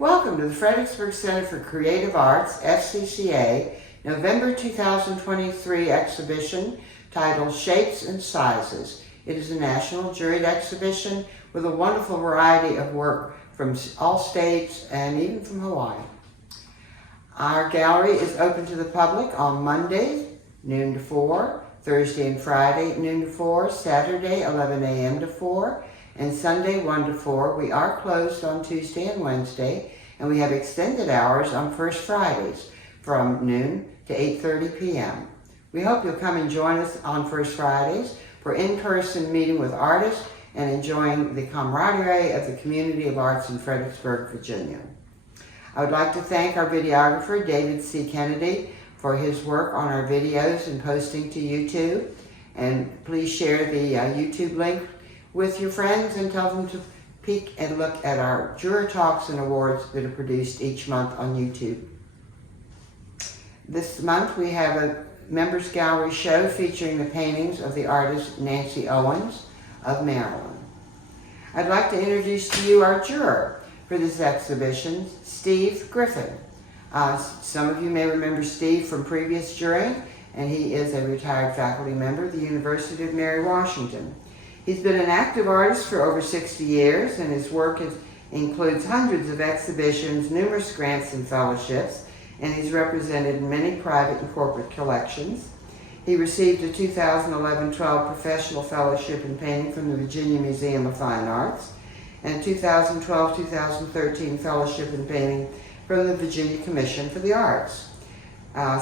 Welcome to the Fredericksburg Center for Creative Arts, FCCA, November 2023 exhibition titled Shapes and Sizes. It is a national juried exhibition with a wonderful variety of work from all states and even from Hawaii. Our gallery is open to the public on Mondays, noon to 4, Thursday and Friday, noon to 4, Saturday, 11 a.m. to 4, and Sunday, 1 to 4. We are closed on Tuesday and Wednesday, and we have extended hours on First Fridays from noon to 8:30 p.m. We hope you'll come and join us on First Fridays for in-person meeting with artists and enjoying the camaraderie of the community of arts in Fredericksburg, Virginia. I would like to thank our videographer, David C. Kennedy, for his work on our videos and posting to YouTube. And please share the YouTube link with your friends and tell them to peek and look at our juror talks and awards that are produced each month on YouTube. This month we have a members gallery show featuring the paintings of the artist Nancy Owens of Maryland. I'd like to introduce to you our juror for this exhibition, Steve Griffin. Some of you may remember Steve from previous jurying, and he is a retired faculty member of the University of Mary Washington. He's been an active artist for over 60 years, and his work includes hundreds of exhibitions, numerous grants and fellowships, and he's represented many private and corporate collections. He received a 2011-12 Professional Fellowship in Painting from the Virginia Museum of Fine Arts, and 2012-2013 Fellowship in Painting from the Virginia Commission for the Arts.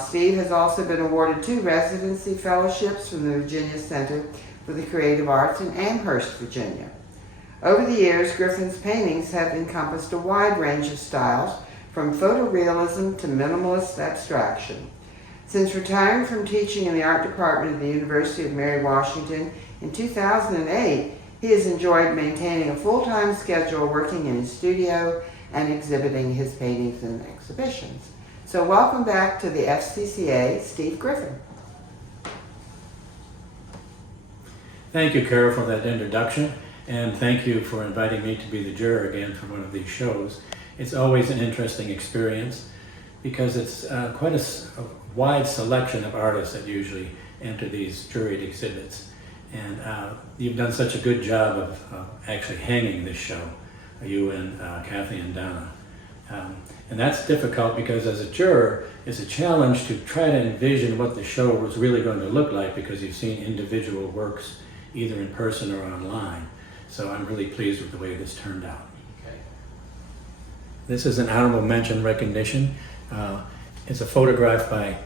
Steve has also been awarded 2 residency fellowships from the Virginia Center for the Creative Arts in Amherst, Virginia. Over the years, Griffin's paintings have encompassed a wide range of styles, from photorealism to minimalist abstraction. Since retiring from teaching in the art department of the University of Mary Washington in 2008, he has enjoyed maintaining a full-time schedule working in his studio and exhibiting his paintings in exhibitions. So welcome back to the FCCA, Steve Griffin. Thank you, Carol, for that introduction, and thank you for inviting me to be the juror again for one of these shows. It's always an interesting experience because it's quite a wide selection of artists that usually enter these juried exhibits. And you've done such a good job of actually hanging this show, you and Kathy and Donna. And that's difficult because as a juror, it's a challenge to try to envision what the show was really going to look like because you've seen individual works either in person or online. So I'm really pleased with the way this turned out. Okay. This is an honorable mention recognition. It's a photograph by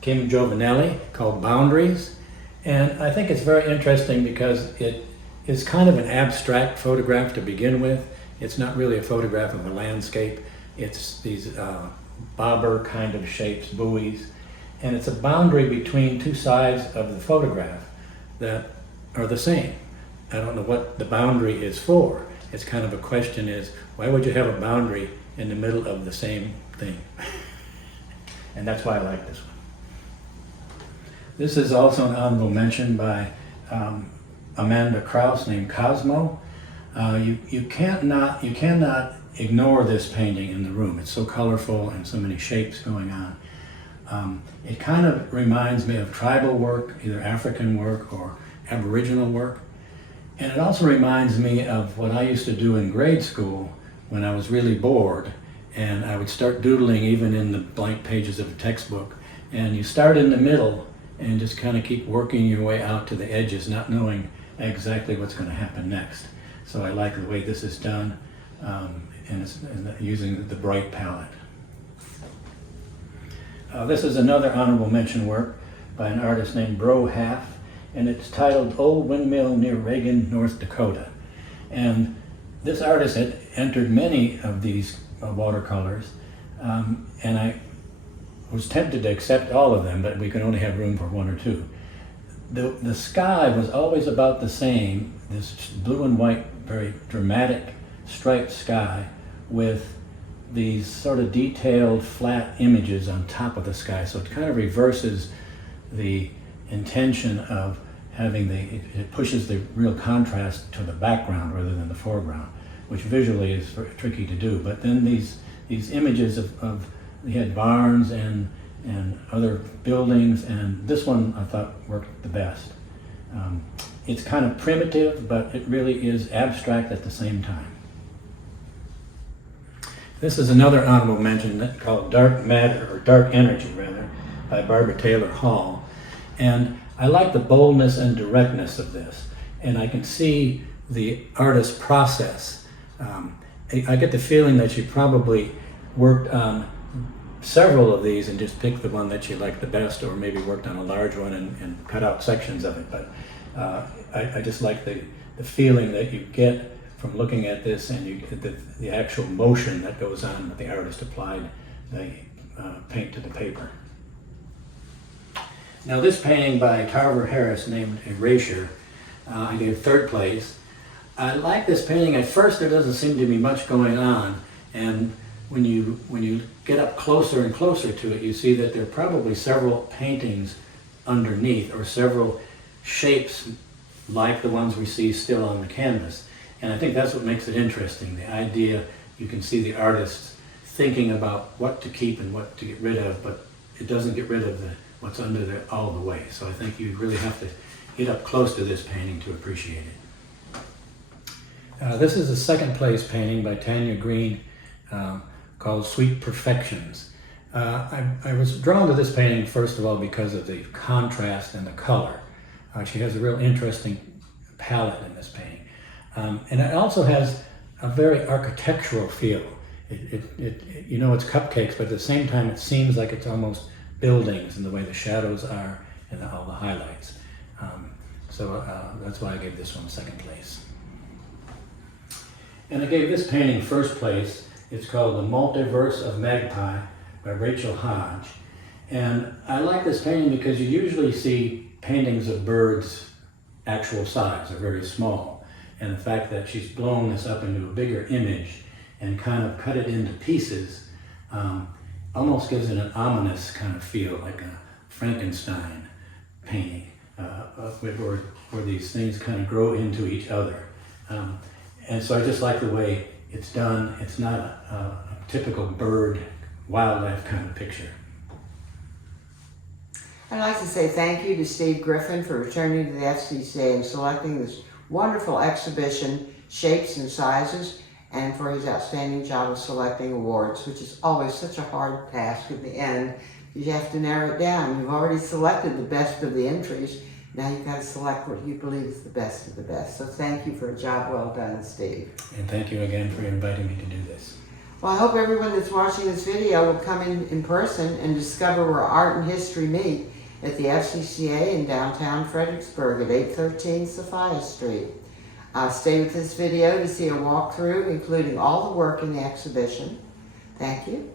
Kim Giovanelli called Boundaries. And I think it's very interesting because it is kind of an abstract photograph to begin with. It's not really a photograph of a landscape. It's these bobber kind of shapes, buoys. And it's a boundary between 2 sides of the photograph that are the same. I don't know what the boundary is for. It's kind of a question is, why would you have a boundary in the middle of the same thing? And that's why I like this one. This is also an honorable mention by Amanda Krause named Cosmo. You cannot ignore this painting in the room. It's so colorful and so many shapes going on. It kind of reminds me of tribal work, either African work or Aboriginal work. And it also reminds me of what I used to do in grade school when I was really bored. And I would start doodling even in the blank pages of a textbook. And you start in the middle and just kind of keep working your way out to the edges, not knowing exactly what's going to happen next. So I like the way this is done, and using the bright palette. This is another honorable mention work by an artist named Bro Half, and it's titled Old Windmill Near Reagan, North Dakota. And this artist had entered many of these watercolors, and I was tempted to accept all of them, but we could only have room for 1 or 2. The sky was always about the same, this blue and white, very dramatic striped sky with these sort of detailed flat images on top of the sky. So it kind of reverses the intention of having it pushes the real contrast to the background rather than the foreground. which visually is tricky to do. But then these images of we had barns and other buildings, and this one I thought worked the best. It's kind of primitive, but it really is abstract at the same time. This is another honorable mention called Dark Matter, or Dark Energy rather, by Barbara Taylor Hall. And I like the boldness and directness of this, and I can see the artist's process. I get the feeling that she probably worked on several of these and just picked the one that she liked the best, or maybe worked on a large one and cut out sections of it. But I just like the feeling that you get from looking at this, and you get the actual motion that goes on that the artist applied the paint to the paper. Now this painting by Tarver Harris named Erasure, I gave third place. I like this painting. At first there doesn't seem to be much going on, and when you get up closer and closer to it, you see that there are probably several paintings underneath, or several shapes like the ones we see still on the canvas. And I think that's what makes it interesting. The idea, you can see the artist thinking about what to keep and what to get rid of, but it doesn't get rid of what's under there all the way. So I think you really have to get up close to this painting to appreciate it. This is a second place painting by Tanya Green called Sweet Perfections. I was drawn to this painting first of all because of the contrast and the color. She has a real interesting palette in this painting. And it also has a very architectural feel. You know it's cupcakes, but at the same time it seems like it's almost buildings in the way the shadows are and all the highlights. So that's why I gave this one second place. And I gave this painting first place. It's called The Multiverse of Magpie by Rachel Hodge. And I like this painting because you usually see paintings of birds actual size, or very small. And the fact that she's blown this up into a bigger image and kind of cut it into pieces almost gives it an ominous kind of feel, like a Frankenstein painting, where these things kind of grow into each other. And so I just like the way it's done. It's not a typical bird, wildlife kind of picture. I'd like to say thank you to Steve Griffin for returning to the Fcca and selecting this wonderful exhibition, Shapes and Sizes, and for his outstanding job of selecting awards, which is always such a hard task at the end. You have to narrow it down. You've already selected the best of the entries. Now you've got to select what you believe is the best of the best. So thank you for a job well done, Steve. And thank you again for inviting me to do this. Well, I hope everyone that's watching this video will come in person and discover where art and history meet at the Fcca in downtown Fredericksburg at 813 Sophia Street. Stay with this video to see a walkthrough, including all the work in the exhibition. Thank you.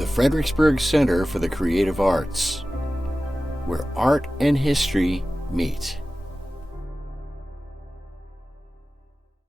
the Fredericksburg Center for the Creative Arts, where art and history meet.